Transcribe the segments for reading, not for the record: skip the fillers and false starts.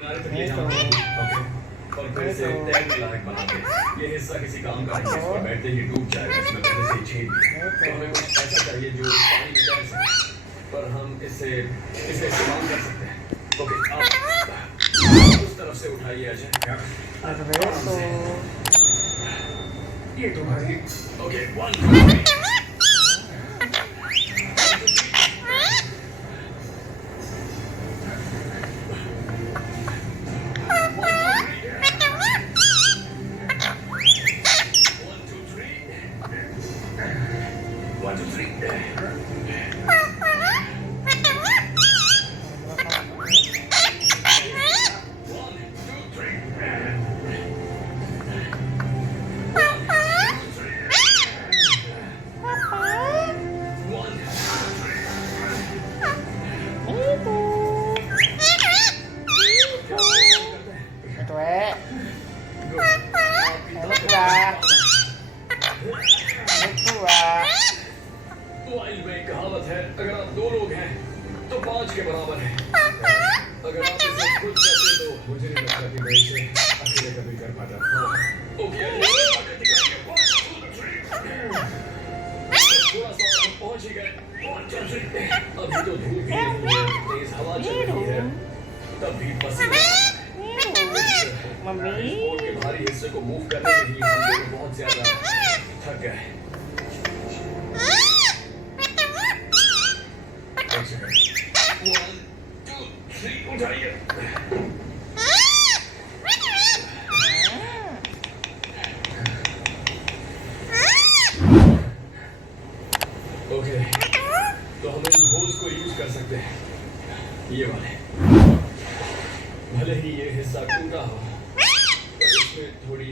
ये और फिर से तैरने लायक बना दे। ये हिस्सा किसी काम का नहीं, इस पर बैठते ही डूब जाएगा। इसमें पहले से ही छेद भी है। तो हमें कुछ ऐसा चाहिए जो पानी में तैर सके, पर हम इसे इस्तेमाल कर सकते हैं। ओके, आप उस तरफ से उठाइए अजय। ये तुम्हारी ओके 1 2 3 1 2 3 वाइल्ड में कहावत है, अगर आप 2 लोग हैं तो 5 के बराबर हैं। अगर आप इसे खुद करते तो मुझे नहीं लगता कि मैं इसे अकेले कभी कर पाता। ओके, थोड़ा सा पहुंच ही गए। अभी तो धूप भी नहीं है, तेज हवा चल रही है, तब भी पसीना। बोट के भारी हिस्से को मूव करने में ही हम लोग बहुत ज्यादा थक गए। 1 2 3 उठाइए। ओके, तो हम इन होल्स को यूज कर सकते हैं, ये वाले। भले ही ये हिस्सा टूटा हो, पर इसमें थोड़ी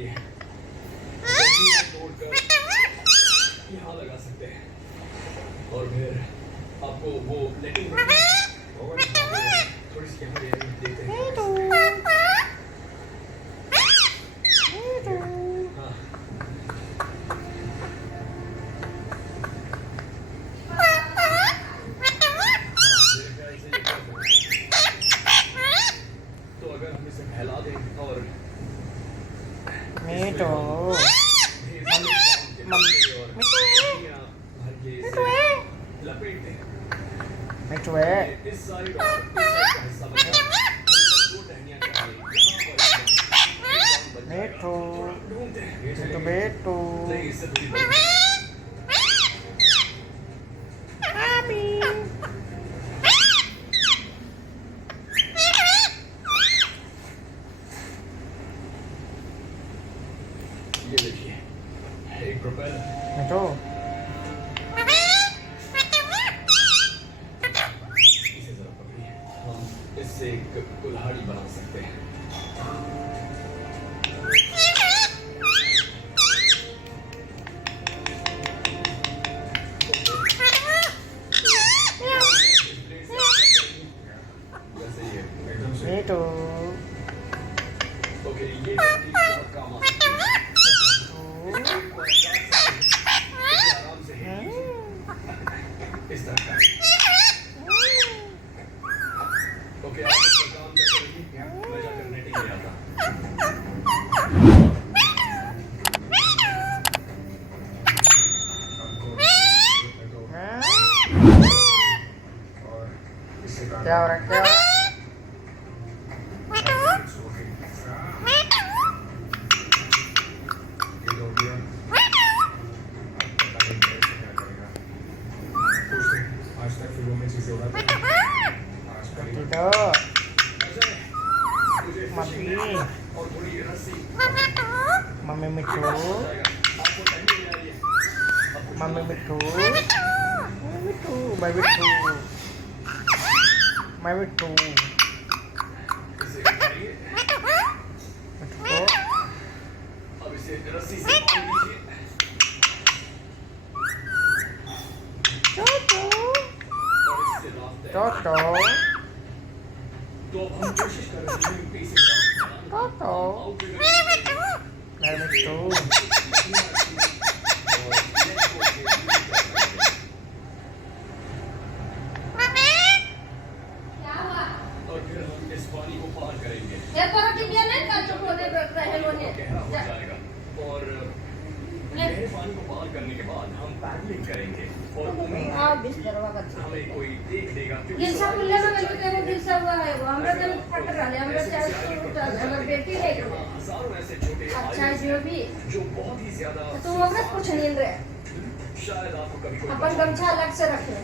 तोड़कर यहाँ लगा सकते हैं, और फिर आपको वो लेटिंग थोड़ी सी यहाँ देखते हैं। हाँ, तो अगर हम इसे फैला दें और लपेट दें, इस साइड और इस साइड का हिस्सा बचा, हमें बस 2 टहनियाँ चाहिए। यहाँ पर ढूंढते हैं, नहीं इससे थोड़ी बड़ी। ये देखिए, एक प्रोपेलर। इसे जरा पकड़िए, हम इससे एक कुल्हाड़ी बना सकते हैं। वैसे ही है, एकदम से। ओके, ये बहुत काम आ सकती है। आराम से इस तरह का। ओके, आप इस पर काम करते रहिए, मैं जाकर नेटिंग ले आता। क्या हो रहा है? क्या आज तक फिल्मों में चीजें उड़ाते हैं, मम्मी और थोड़ी रस्सी। मम्मी मिट्टू आपको टहनी ले आइए। मम्मी मिट्टू मैं मिट्टू इसे उठाइए। अब इसे रस्सी से बांध लीजिए। और इससे रास्ते। तो अब हम कोशिश कर रहे हैं कि इसे और फिर हम इस पानी को पार करेंगे। या परत इंडिया नाही का चुप होने रहे लोने गहरा हो जाएगा और गहरे पानी को पार करने के बाद हम पैडलिंग करेंगे और उम्मीद आ बिस्तर वगत हमें कोई देख देगा गिलसा खुले में गलो तेरे गिलसा हुआ है वो हमरा जन पट रहा है हमरा चाहे अगर बेटी है हजारों ऐसे छोटे अच्छा जो भी जो बहुत ही ज्यादा तो हमरा कुछ नहीं रहे शायद आपको कभी कोई अपन गमछा अलग से रख ले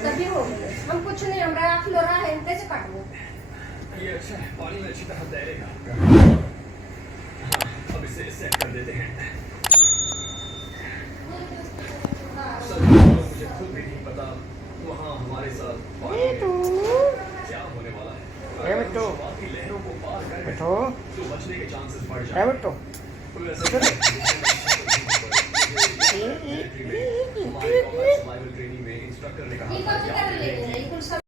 तभी हो गए हम कुछ नहीं हमरा आँख लो रहा है इनते से काट वो ये अच्छा है पानी में अच्छी तरह तैरेगा अब इसे सेट कर देते हैं मुझे खुद भी नहीं पता वहाँ हमारे साथ पानी में क्या होने वाला है बाकी लहरों को पार कर मिठू तो बचने के चांसेस बढ़ ए जाते मिठू हैं। ट्रेनिंग में इंस्ट्रक्टर ने कहा ये था कब कि कर आप ले ये कुल सब